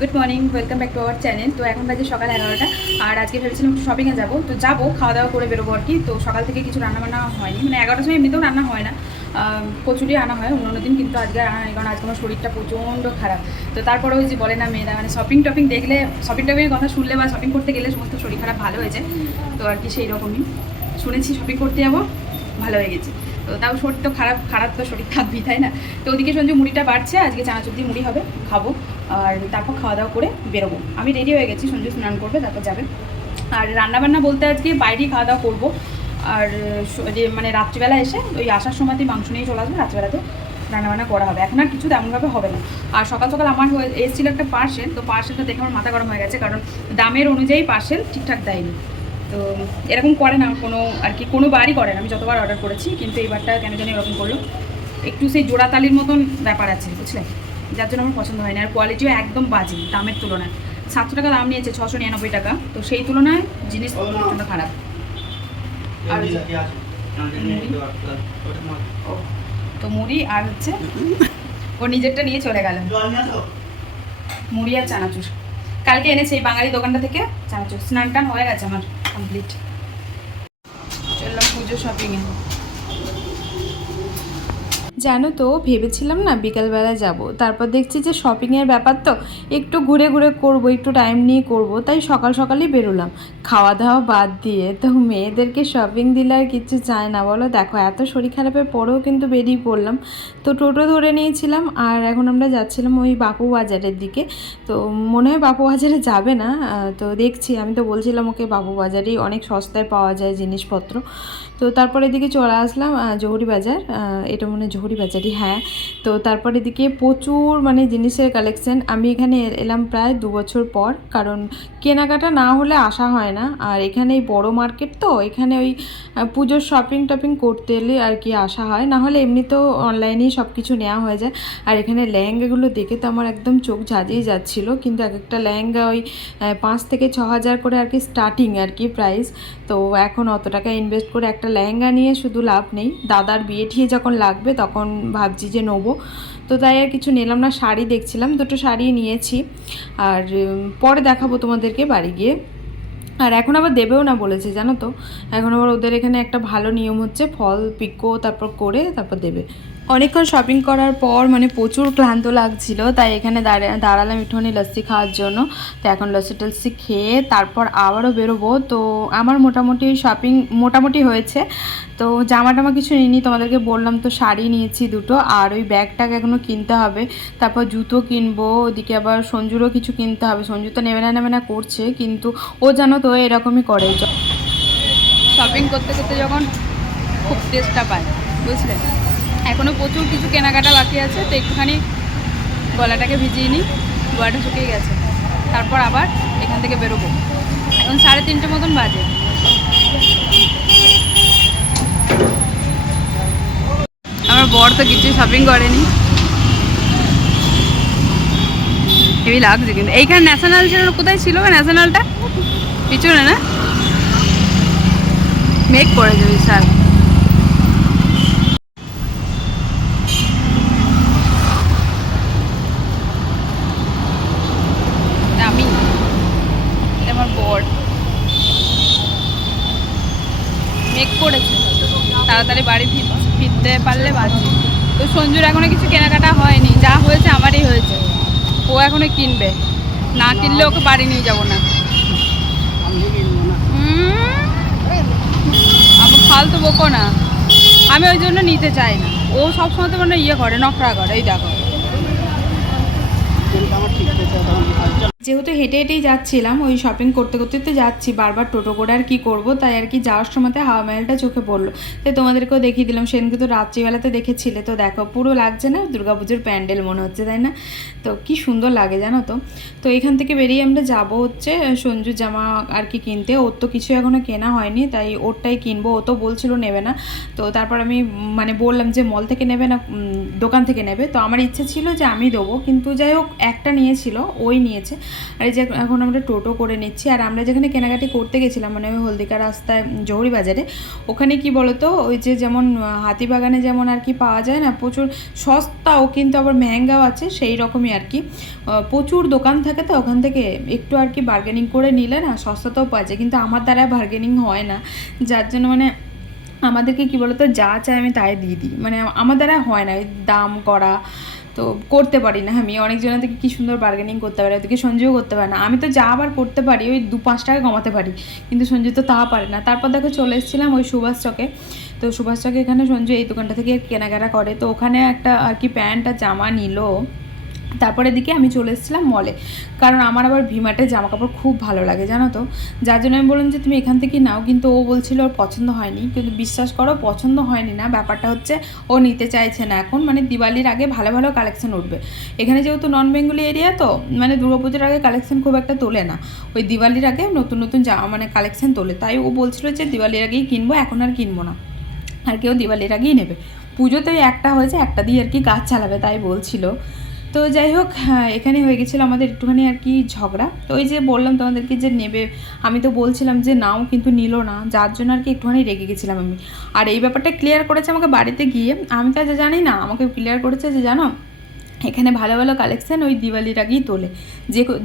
Good morning, welcome back to our channel. তো এখন বাজে সকাল 11টা। আর আজকে ভেবেছিলাম একটু শপিংয়ে যাবো, তো যাবো খাওয়া দাওয়া করে বেরোবো আর কি। তো সকাল থেকে কিছু রান্নাবান্না হয়নি, মানে 11টার সময় এমনিতেও রান্না হয় না, কচুরি আনা হয় অন্য দিন, কিন্তু আজকে আর আনা হয় কারণ আজকে আমার শরীরটা প্রচণ্ড খারাপ। তো তারপরে ওই যে বলে না মেয়েরা, মানে শপিং টপিং দেখলে, শপিং টপিংয়ের কথা শুনলে বা শপিং করতে গেলে সমস্ত শরীর খারাপ ভালো হয়েছে। তো আর কি সেই রকমই শুনেছি, শপিং করতে যাবো, ভালো হয়ে গেছে। তো তাও শরীর তো খারাপ খারাপ, তো শরীর থাকবেই, তাই না? তো ওদিকে সঞ্জু মুড়িটা বাড়ছে, আজকে চানাচুর দিয়ে মুড়ি হবে, খাবো। আর তারপর খাওয়া দাওয়া করে বেরোবো। আমি রেডি হয়ে গেছি, সঞ্জু স্নান করবে, তারপর যাবে। আর রান্নাবান্না বলতে আজকে বাইরেই খাওয়া দাওয়া করবো। আর যে মানে রাত্রিবেলা এসে ওই আসার সময়তেই মাংস নিয়ে চলে আসবে, রাত্রিবেলাতে রান্নাবান্না করা হবে। এখন আর কিছু তেমনভাবে হবে না। আর সকাল সকাল আমার এসেছিলো একটা পার্সেল, তো পার্সেলটা দেখে আমার মাথা গরম হয়ে গেছে, কারণ দামের অনুযায়ী পার্সেল ঠিকঠাক দেয়নি। তো এরকম করে না কোনো আর কি, কোনো বারই করে না, আমি যতবার অর্ডার করেছি, কিন্তু এইবারটা কেন জানি এরকম করলো। একটু সেই জোড়াতালির মতন ব্যাপার আছে, বুঝলে, যার জন্য আমার পছন্দ হয় না। আর কোয়ালিটিও একদম বাজে দামের তুলনায়। 700 টাকা দাম নিয়েছে, 699 টাকা, তো সেই তুলনায় জিনিস প্রচণ্ড খারাপ। আর তো মুড়ি আর হচ্ছে ও নিজেরটা নিয়ে চলে গেল, মুড়ি আর চানাচুর কালকে এনেছে এই বাঙালি দোকানটা থেকে চানাচুর। স্নান টান হয়ে গেছে আমার কমপ্লিট, চললাম পুজো শপিংয়ে। জানো তো, ভেবেছিলাম না বিকালবেলা যাব, তারপর দেখছি যে শপিংয়ের ব্যাপার তো একটু ঘুরে ঘুরে করব, একটু টাইম নিয়ে করব, তাই সকাল সকালই বেরোলাম খাওয়া দাওয়া বাদ দিয়ে। তো মেয়েদেরকে শপিং দিলে আর কিচ্ছু চায় না বলো, দেখো এত শরীর খারাপের পরেও কিন্তু বেরিয়ে পড়লাম। তো টোটো ধরে নিয়েছিলাম, আর এখন আমরা যাচ্ছিলাম ওই বাপু বাজারের দিকে। তো মনে হয় বাপু বাজারে যাবে না, তো দেখছি, আমি তো বলছিলাম ওকে বাপু বাজারেই অনেক সস্তায় পাওয়া যায় জিনিসপত্র। তো তারপরে এদিকে চলে আসলাম জহুরি বাজার, এটা মনে হয় জহুরি বাজারই, হ্যাঁ। তো তারপরে এদিকে প্রচুর মানে জিনিসের কালেকশন। আমি এখানে এলাম প্রায় 2 বছর পর, কারণ কেনাকাটা না হলে আসা হয় না। আর এখানে এই বড়ো মার্কেট, তো এখানে ওই পুজোর শপিং টপিং করতে এলে আর কি আসা হয়, না হলে এমনিতেও অনলাইনেই সব কিছু নেওয়া হয়ে যায়। আর এখানে লেহেঙ্গাগুলো দেখে তো আমার একদম চোখ ঝাঁজিয়ে যাচ্ছিলো, কিন্তু এক একটা লেহেঙ্গা ওই 5 থেকে 6 হাজার করে আর কি স্টার্টিং আর কি প্রাইস। তো এখন অত টাকা ইনভেস্ট করে একটা লেহেঙ্গা নিয়ে শুধু লাভ নেই, দাদার বিয়ে ঠিয়ে যখন লাগবে তখন ভাবছি যে নেবো। তো তাই আর কিছু নিলাম না, শাড়ি দেখছিলাম, 2টো শাড়ি নিয়েছি। আর পরে দেখাবো তোমাদেরকে বাড়ি গিয়ে। আর এখন আবার দেবেও না বলেছে, জানো তো, এখন আবার ওদের এখানে একটা ভালো নিয়ম হচ্ছে, ফল পিকো তারপর করে তারপর দেবে। অনেকক্ষণ শপিং করার পর মানে প্রচুর ক্লান্ত লাগছিল, তাই এখানে দাঁড়ালাম একটুখানি লস্যি খাওয়ার জন্য। তো এখন লস্যি টস্যি খেয়ে তারপর আবারও বেরোবো। তো আমার মোটামুটি শপিং মোটামুটি হয়েছে। তো জামা টামা কিছু নিইনি, তোমাদেরকে বললাম তো, শাড়ি নিয়েছি 2টো, আর ওই ব্যাগটাকে এখনও কিনতে হবে। তারপর জুতো কিনবো, ওদিকে আবার সঞ্জুরও কিছু কিনতে হবে। সঞ্জু তো নেবে না করছে, কিন্তু ও জানো তো এরকমই করে, শপিং করতে করতে যখন খুব টেস্টটা পায়, বুঝলে। এখনও প্রচুর কিছু কেনাকাটা বাকি আছে, তো একটুখানি গলাটাকে ভিজিয়ে নিই, গলাটা শুকিয়ে গেছে। তারপর আবার এখান থেকে বেরোবো। এখন 3:30 মতন বাজে। আমার বর তো কিছু শপিং করেনি, হেভি লাগছে কিন্তু। এইখানে ন্যাশনাল ছিল, কোথায় ছিল ন্যাশনালটা? পিছনে না, মেঘ পড়েছে বিশাল। আমি, এটা আমার বর। মেঘ পড়েছে, তাড়াতাড়ি বাড়ি ফিরতে পারলে বাঁচি। তো সঞ্জুর এখনো কিছু কেনাকাটা হয়নি, যা হয়েছে আমারই হয়েছে। ও এখনো কিনবে, না কিনলে ওকে বাড়ি নিয়ে যাবো না। আমার ফালতু বকো না, আমি ওই জন্য নিতে চাই না। ও সবসময় তো মানে ইয়ে করে, নখরা করে, এই দেখো। যেহেতু হেঁটে হেঁটেই যাচ্ছিলাম, ওই শপিং করতে করতে তো যাচ্ছি, বারবার টোটো করে আর কি করব, তাই আর কি যাওয়ার সময়তে হাওয়া মেলটা চোখে পড়লো, তাই তোমাদেরকেও দেখিয়ে দিলাম। সেদিনকে তো রাত্রিবেলাতে দেখেছিলে, তো দেখো পুরো লাগছে না দুর্গাপুজোর প্যান্ডেল মনে হচ্ছে, তাই না? তো কি সুন্দর লাগে জানো তো। তো এখান থেকে বেরিয়ে আমরা যাব হচ্ছে সঞ্জু জামা আর কি কিনতে। ওর তো কিছু এখনও কেনা হয়নি, তাই ওরটাই কিনবো। ও তো বলছিল নেবে না, তো তারপর আমি মানে বললাম যে মল থেকে নেবে না দোকান থেকে নেবে। তো আমার ইচ্ছে ছিল যে আমি দেবো, কিন্তু যাই হোক একটা নিয়েছিল, ওই নিয়েছে। আর এই যে এখন আমরা টোটো করে নিচ্ছি। আর আমরা যেখানে কেনাকাটি করতে গেছিলাম মানে ওই হলদিকা রাস্তায় জহুরি বাজারে, ওখানে কি বলতো ওই যে যেমন হাতিবাগানে যেমন আর কি পাওয়া যায় না প্রচুর সস্তাও কিন্তু আবার মেহেঙ্গাও আছে, সেই রকমই আর কি প্রচুর দোকান থাকে, তো ওখান থেকে একটু আর কি বার্গেনিং করে নিলে না সস্তাতেও পাওয়া যায়। কিন্তু আমার দ্বারা বার্গেনিং হয় না, যার জন্য মানে আমাদেরকে কি বলতো যা চাই আমি তাই দিয়ে দিই, মানে আমার দ্বারা হয় না ওই দাম করা, তো করতে পারি না আমি। অনেকজনের থেকে কী সুন্দর বার্গেনিং করতে পারে, ওদেরকে সঞ্জুও করতে পারে না। আমি তো যা আবার করতে পারি ওই 2-5 টাকা কমাতে পারি, কিন্তু সঞ্জু তো তা পারে না। তারপর দেখো চলে এসেছিলাম ওই সুভাষ চকে। তো সুভাষ চকে এখানে সঞ্জু এই দোকানটা থেকে কেনাকাটা করে, তো ওখানে একটা আর কি প্যান্ট আর জামা নিল। তারপরে দিকে আমি চলে এসেছিলাম মলে, কারণ আমার আবার ভিমার্টের জামা কাপড় খুব ভালো লাগে জানো তো, যার জন্য আমি বললাম যে তুমি এখান থেকে নাও। কিন্তু ও বলছিল ওর পছন্দ হয়নি, কিন্তু বিশ্বাস করো পছন্দ হয়নি না, ব্যাপারটা হচ্ছে ও নিতে চাইছে না এখন, মানে দিওয়ালির আগে ভালো ভালো কালেকশন উঠবে। এখানে যেহেতু নন বেঙ্গলি এরিয়া, তো মানে দুর্গাপুজোর আগে কালেকশন খুব একটা তোলে না, ওই দিওয়ালির আগে নতুন নতুন জামা মানে কালেকশন তোলে। তাই ও বলছিল যে দিওয়ালির আগেই কিনবো, এখন আর কিনবো না, আর কেউ দিওয়ালির আগেই নেবে। পুজোতে ওই একটা হয়েছে, একটা দিয়ে আর কি কাজ চালাবে তাই বলছিল। তো যাই হোক, এখানে হয়ে গেছিলো আমাদের একটুখানি আর কি ঝগড়া। তো ওই যে বললাম তোমাদেরকে যে নেবে, আমি তো বলছিলাম যে নাও, কিন্তু নিল না, যার জন্য আর কি একটুখানি রেগে গেছিলাম আমি। আর এই ব্যাপারটা ক্লিয়ার করেছে আমাকে বাড়িতে গিয়ে, আমি তো জানি না, আমাকে ক্লিয়ার করেছে যে জানো এখানে ভালো ভালো কালেকশন ওই দিওয়ালির আগেই তোলে,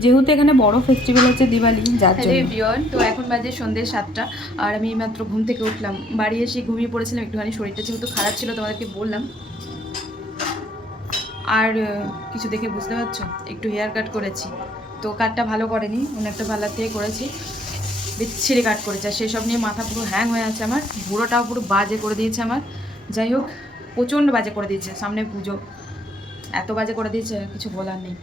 যেহেতু এখানে বড় ফেস্টিভ্যাল হচ্ছে দিওয়ালি, যার জন্য। তো এখন বাজে সন্ধ্যে 7টা, আর আমি মাত্র ঘুম থেকে উঠলাম। বাড়ি এসে ঘুমিয়ে পড়েছিলাম একটুখানি, শরীরটা যেহেতু খারাপ ছিল তোমাদেরকে বললাম। আর কিছু দেখে বুঝতে পারছো, একটু হেয়ার কাট করেছি, তো কাটটা ভালো করেনি, অন্য একটা পার্লার থেকে করেছি, বিচ্ছিরি কাট করেছে। আর সেসব নিয়ে মাথা পুরো হ্যাং হয়ে আছে আমার, ভুঁড়োটাও পুরো বাজে করে দিয়েছে আমার। যাই হোক, প্রচণ্ড বাজে করে দিয়েছে, সামনে পুজো, এত বাজে করে দিয়েছে কিছু বলার নেই।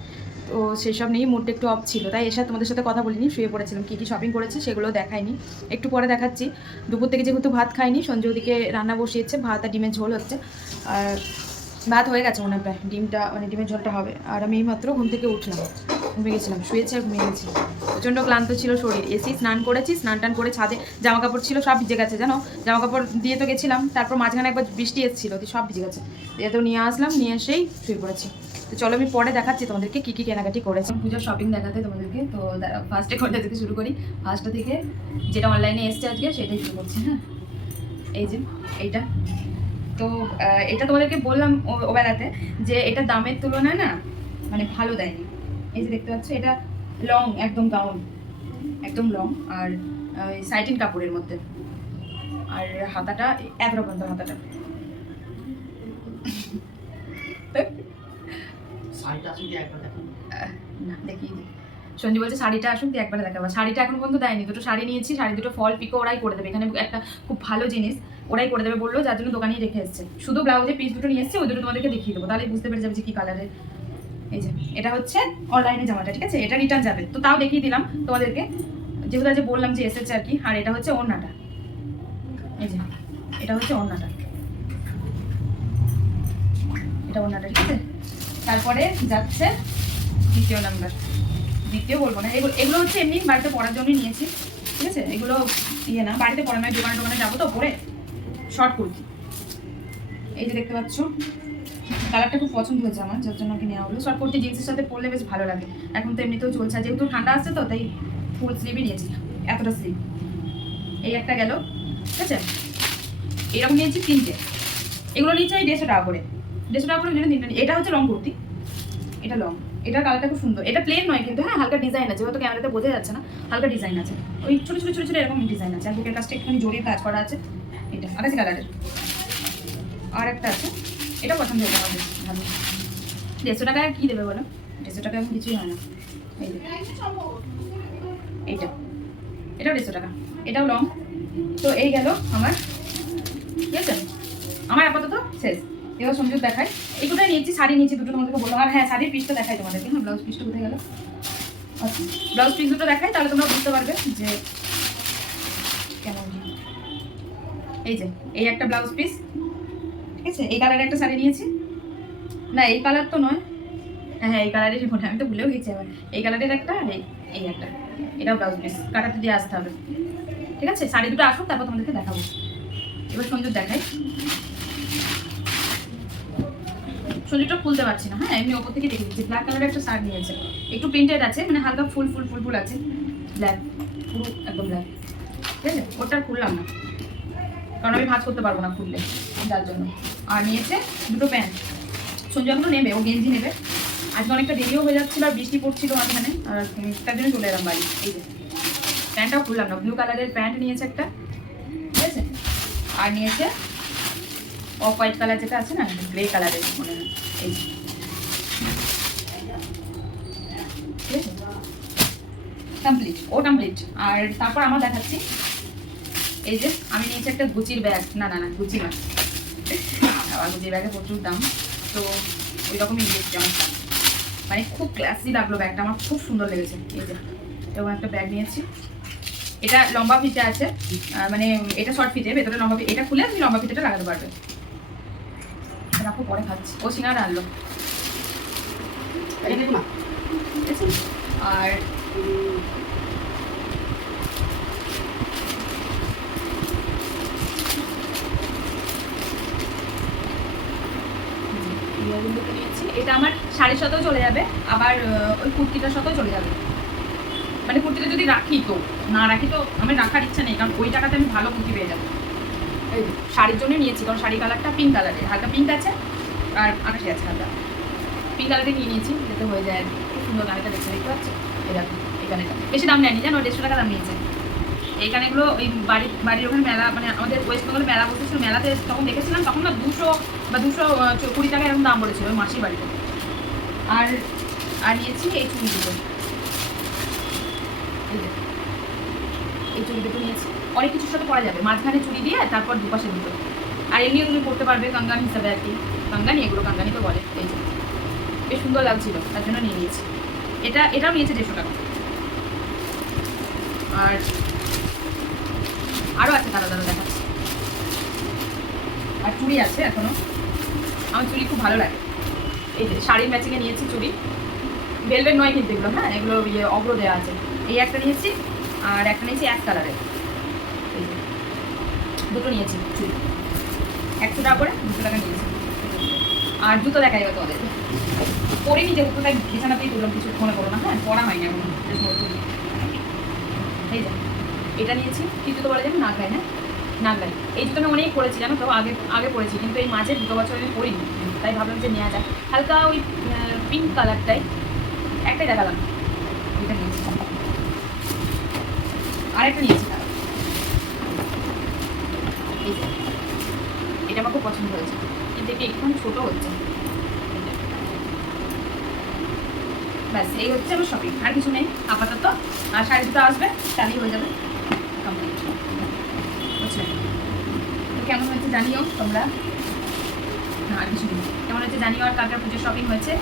তো সেসব নিয়েই মুডটা একটু অফ ছিল, তাই এসে তোমাদের সাথে কথা বলিনি, শুয়ে পড়েছিলাম। কী কী শপিং করেছি সেগুলো দেখাইনি, একটু পরে দেখাচ্ছি। দুপুর থেকে যেহেতু ভাত খাইনি, সঞ্জয় ওদিকে রান্না বসিয়েছে, ভাত আর ডিমের ঝোল হচ্ছে। আর ভাত হয়ে গেছে মনে হয় প্রায়, ডিমটা মানে ডিমের ঝোলটা হবে। আর আমি মাত্র ঘুম থেকে উঠলাম, ঘুমিয়ে গেছিলাম, শুয়েছি আর ঘুমিয়ে গেছি। প্রচণ্ড ক্লান্ত ছিল শরীর, এসি স্নান করেছি, স্নান টান করে ছাদে জামা কাপড় ছিল সব ভিজে গেছে জানো, জামা কাপড় দিয়ে তো গেছিলাম, তারপর মাঝখানে একবার বৃষ্টি এসেছিলো, সব ভিজে গেছে, এতেও নিয়ে আসলাম, নিয়ে এসেই শুয়ে পড়েছি। তো চলো আমি পরে দেখাচ্ছি তোমাদেরকে কী কী কেনাকাটি করেছি পুজোর শপিং দেখাতে তোমাদেরকে। তো ফার্স্টে কোনটা থেকে শুরু করি, ফার্স্টটা থেকে যেটা অনলাইনে এসছে আজকে সেটাই শুরু করছি। হ্যাঁ, এই যে এইটা, তো এটা তোমাদেরকে বললাম ও বেলাতে যে এটা দামের তুলনায় না মানে ভালো দেয়নি। এই যে দেখতে পাচ্ছ, এটা লং, একদম গাউন, একদম লং, আর সাইটিন কাপড়ের মধ্যে, আর হাতাটা একরকম, তো হাতাটা না দেখি, সঞ্জু বলছে শাড়িটা আসুন তুই একবার দেখাবো। শাড়িটা এখন পর্যন্ত দেয়নি, দুটো শাড়ি নিয়েছি, শাড়ি দুটো ফল পিকো ওরাই করে দেবে, এখানে একটা খুব ভালো জিনিস ওরাই করে দেবে বললো, যার জন্য দোকানেই রেখে এসছে। শুধু ব্লাউজের পিস দুটো নিয়ে এসছে, ওই দুটো তোমাদেরকে দেখিয়ে দেবো, তাহলে বুঝতে পেরে যাবে যে কী কালারের। এই যে এটা হচ্ছে অনলাইনে জামাটা, ঠিক আছে, এটা রিটার্ন যাবে, তো তাও দেখিয়ে দিলাম তোমাদেরকে, যেহেতু আজ বললাম যে এসেছে আর কি। আর এটা হচ্ছে ওড়নাটা, এই যে এটা হচ্ছে ওড়নাটা, এটা ওড়নাটা, ঠিক আছে। তারপরে যাচ্ছে দ্বিতীয় নাম্বার, দ্বিতীয় বলবো না, এগুলো হচ্ছে এমনি বাড়িতে পড়ার জন্যই নিয়েছি, ঠিক আছে। এগুলো ইয়ে না, বাড়িতে পড়া নয়, দোকানে দোকানে যাবো তো পরে, শর্ট কুর্তি। এই যে দেখতে পাচ্ছ, কালারটা খুব পছন্দ হয়েছে আমার, যার জন্য ওকে নেওয়া হলো। শর্ট কুর্তি জিন্সের সাথে পরলে বেশ ভালো লাগে, এখন তো এমনিতেও চলছে, যেহেতু ঠান্ডা আসছে তো তাই ফুল স্লিভই নিয়েছি, এতটা স্লিভ। এই একটা গেল, ঠিক আছে, এরকম নিয়েছি 3টে, এগুলো নিয়েছি ওই 150 টাকা করে, 150 টাকা করে নিয়ে 3টে। এটা হচ্ছে লং কুর্তি, এটা লং, এটার কালারটা খুব সুন্দর, এটা প্লেন নয় কিন্তু, হ্যাঁ হালকা ডিজাইন আছে, হয়তো ক্যামেরাতে বোঝা যাচ্ছে না, হালকা ডিজাইন আছে, ওই ছোটো ছোটো ছোটো ছোটো এরকম ডিজাইন আছে, আর বুকের কাজটা একটুখানি জড়িয়ে কাজ করা আছে, এটা আকাশি কালারের। আর একটা আছে, এটা পছন্দ হয়েছে আমাদের ভালো। 150 টাকায় আর কী দেবে বলো, 150 টাকা এখন কিছুই হয় না। এই যে এইটা, এটাও 150 টাকা, এটাও লং। তো এই গেল আমার, ঠিক আছে, আমার আপাতত শেষ। এবার সঞ্জুর দেখায়, এই দুটোই নিয়েছি, শাড়ি নিয়েছি দুটো তোমাদেরকে বললাম। আর হ্যাঁ, শাড়ির পিসটা দেখাই তোমাদেরকে, হ্যাঁ ব্লাউজ পিসটা কোথায় গেল, আচ্ছা ব্লাউজ পিস দুটো দেখাই, তাহলে তোমরা বুঝতে পারবে যে কেমন। এই যে এই একটা ব্লাউজ পিস, ঠিক আছে, এই কালারের একটা শাড়ি নিয়েছি, না এই কালার তো নয়, হ্যাঁ এই কালারেরই মনে হয়, আমি তো ভুলেও গেছি আবার। এই কালারের একটা, আর এই একটা, এটাও ব্লাউজ পিস, কাটাতে দিয়ে আসতে হবে, ঠিক আছে। শাড়ি দুটো আসুক, তারপর তোমাদেরকে দেখাবো। এবার সঞ্জুর দেখাই, শরীরটা খুলতে পারছি না। হ্যাঁ, এমনি ওপর থেকে দেখে দিচ্ছি। ব্ল্যাক কালারের একটা শার্ট নিয়েছে, একটু প্রিন্টেড আছে, মানে হালকা ফুল ফুল ফুল ফুল আছে, ব্ল্যাক, পুরো একদম ব্ল্যাক। ঠিক আছে, ওটা খুললাম না কারণ আমি ভাঁজ করতে পারবো না খুললে, যার জন্য। আর নিয়েছে দুটো প্যান্ট। সঞ্জয় এখন নেবে, ও গেঞ্জি নেবে। আজকে অনেকটা দেরিও হয়ে যাচ্ছিল আর বৃষ্টি পড়ছিল মাঝখানে, আর তার জন্য চলে এলাম বাড়ি। এই যে প্যান্টটাও খুললাম না, ব্লু কালারের প্যান্ট নিয়েছে একটা, ঠিক আছে। আর নিয়েছে অফ হোয়াইট কালার যেটা আছে না, গ্রে কালারের মনে হয়, এই যে, ঠিক আছে, কমপ্লিট, ও কমপ্লিট। আর তারপর আমার দেখাচ্ছি, এই যে আমি নিয়েছি একটা গুচির ব্যাগ, না না না গুচি না, আর গুচির ব্যাগে প্রচুর দাম, তো ওই রকমই নিয়েছি আমার, মানে খুব ক্লাসি লাগলো ব্যাগটা, আমার খুব সুন্দর লেগেছে। এই যে এরকম একটা ব্যাগ নিয়েছি, এটা লম্বা ফিতে আছে, মানে এটা শর্ট ফিতে, ভেতরে লম্বা ফিতে, এটা খুলে আপনি লম্বা ফিতেটা লাগাতে পারবেন। রাখো, পরে খাচ্ছি। ও সিঙ্গারা আনলো, আর নিয়েছি, এটা আমার শাড়ির সাথেও চলে যাবে, আবার ওই কুর্তিটার সাথেও চলে যাবে। মানে কুর্তিটা যদি রাখি, তো না রাখি তো আমি রাখার ইচ্ছা নেই, কারণ ওই টাকাতে আমি ভালো কুর্তি পেয়ে যাবো। এই শাড়ির জন্য নিয়েছি, কারণ শাড়ি কালারটা পিঙ্ক কালারের, হালকা পিঙ্ক আছে আর আকাশি আছে, হালকা পিঙ্ক কালারটা নিয়ে নিয়েছি, যাতে হয়ে যায়। খুব সুন্দর গানেটা দেখতে, দেখতে পাচ্ছি। এরকম এই গানেটা বেশি দাম নেয়নি, জানো, 150 টাকা দাম নিয়েছে। এই গানেগুলো ওই বাড়ির ওখানে মেলা, মানে আমাদের ওয়েস্ট বেঙ্গল মেলা বসেছিল, মেলাতে তখন দেখেছিলাম, তখন না 200 বা 220 টাকা এরকম দাম বলেছিল ওই মাসির বাড়িতে। আর আর নিয়েছি এই চুড়ি দুটো, এই চুড়ি দুটো নিয়েছি, অনেক কিছুর সাথে পরা যাবে, মাঝখানে চুড়ি দিয়ে তারপর দুপাশে দুটো। আর এমনিও তুমি পড়তে পারবে কাঙ্গান হিসাবে আর কি, কাঙ্গানি, এগুলো কাঙ্গানি তো বলে। এই যে বেশ সুন্দর লাগছিল, তার জন্য নিয়ে নিয়েছি। এটাও নিয়েছে 150 টাকা। আর আরও আছে, তারা দেখাচ্ছি। আর চুড়ি আছে এখনো, আমার চুড়ি খুব ভালো লাগে। এই যে শাড়ির ম্যাচিংয়ে নিয়েছি চুড়ি, ভেলভেট নয় কিন্তু এগুলো, হ্যাঁ এগুলো ইয়ে অগ্র দেওয়া আছে। এই একটা নিয়েছি, আর একটা নিয়েছি এক কালারের, এই যে দুটো নিয়েছি চুড়ি, 100 টাকা করে, 200 টাকা নিয়েছি। আর জুতো দেখা যাবে তোমাদের, পরিনি যেহেতু তাই বিছানাতেই তুললাম, কিছু মনে করো না। হ্যাঁ, পরা হয়নি এখন। এই যে এটা নিয়েছি, কি জুতো বলা যাবে, নাগলাই, হ্যাঁ নাগলাই। এই জুতো আমি অনেক পরেছি, জানো তো, আগে পরেছি, কিন্তু এই মাঝে 2 বছর আমি পরিনি, তাই ভাবলাম যে নেওয়া যায়। হালকা ওই পিঙ্ক কালারটাই, একটাই দেখালাম, এটা নিয়েছি। আরেকটা নিয়েছি, এই যে এটা আমার খুব পছন্দ হয়েছে, কিন্তু এটা একটু ছোটো হচ্ছে। ব্যাস, এই হচ্ছে আমার শপিং, আর কিছু নেই আপাতত। আর শাড়ি দুটো আসবে, তাহলেই হয়ে যাবে কমপ্লিট, বুঝলেন? তো কেমন হয়েছে জানিও তোমরা, না আর কিছু নেই, কেমন হয়েছে জানিও। আর কালকে পুজোর শপিং হয়েছে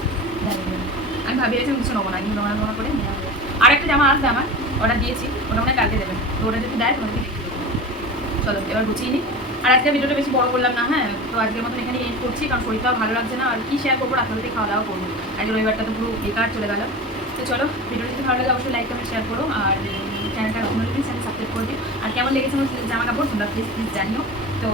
জানিও। আমি ভাবিয়েছিলাম কিছু নেবো না, কিন্তু নোনা করে নেওয়া হবে। আর একটা জামা আসবে আমার, অর্ডার দিয়েছি, ওটা মনে কালকে দেবে, তো ওটা যদি দেয় তোমাকে দেখিয়ে দেবো। চলো এবার গুছিয়ে নিই। আর আজকে ভিডিওটা বেশি বড় করলাম না, হ্যাঁ, তো আজকের মতন এখানে এন্ড করছি, কারণ শরীরটাও ভালো লাগছে না। আর কি শেয়ার করবো, রাত্রে খাওয়া দাওয়া করবো, আজকে রবিবারটা তো পুরো বেকার চলে গেল। তো চলো, ভিডিওটা যদি ভালো লাগে অবশ্যই লাইক কমেন্ট শেয়ার করো, আর চ্যানেলটা আপনারা প্লিজ সাবস্ক্রাইব করে দিও। আর কেমন লেগেছে আমার জামা কাপড় তোমরা প্লিজ জানিও। তো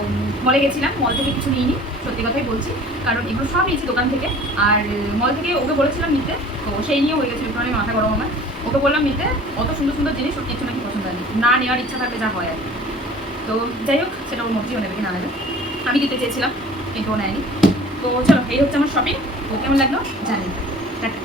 মলে গেছিলাম, মল থেকে কিছু নিইনি, সত্যি কথাই বলছি, কারণ এগুলো সব নিয়েছি দোকান থেকে। আর মল থেকে ওকে বলেছিলাম নিতে, তো সেই নিয়ে হয়ে গেছিলো, একটু মাথা গরম আমার। ওকে বললাম নিতে, অত সুন্দর সুন্দর জিনিস ওর কিছু নাকি পছন্দ হয়নি, না নেওয়ার ইচ্ছা থাকলে যা হয় আর কি। তো যাই হোক, সেটা ওর মধ্যেও নেবে কি না নেবে, আমি দিতে চেয়েছিলাম কিন্তু ও নেয়নি। তো চলো, এই হচ্ছে আমার শপিং। তো কেমন লাগলো জানি, টাটা।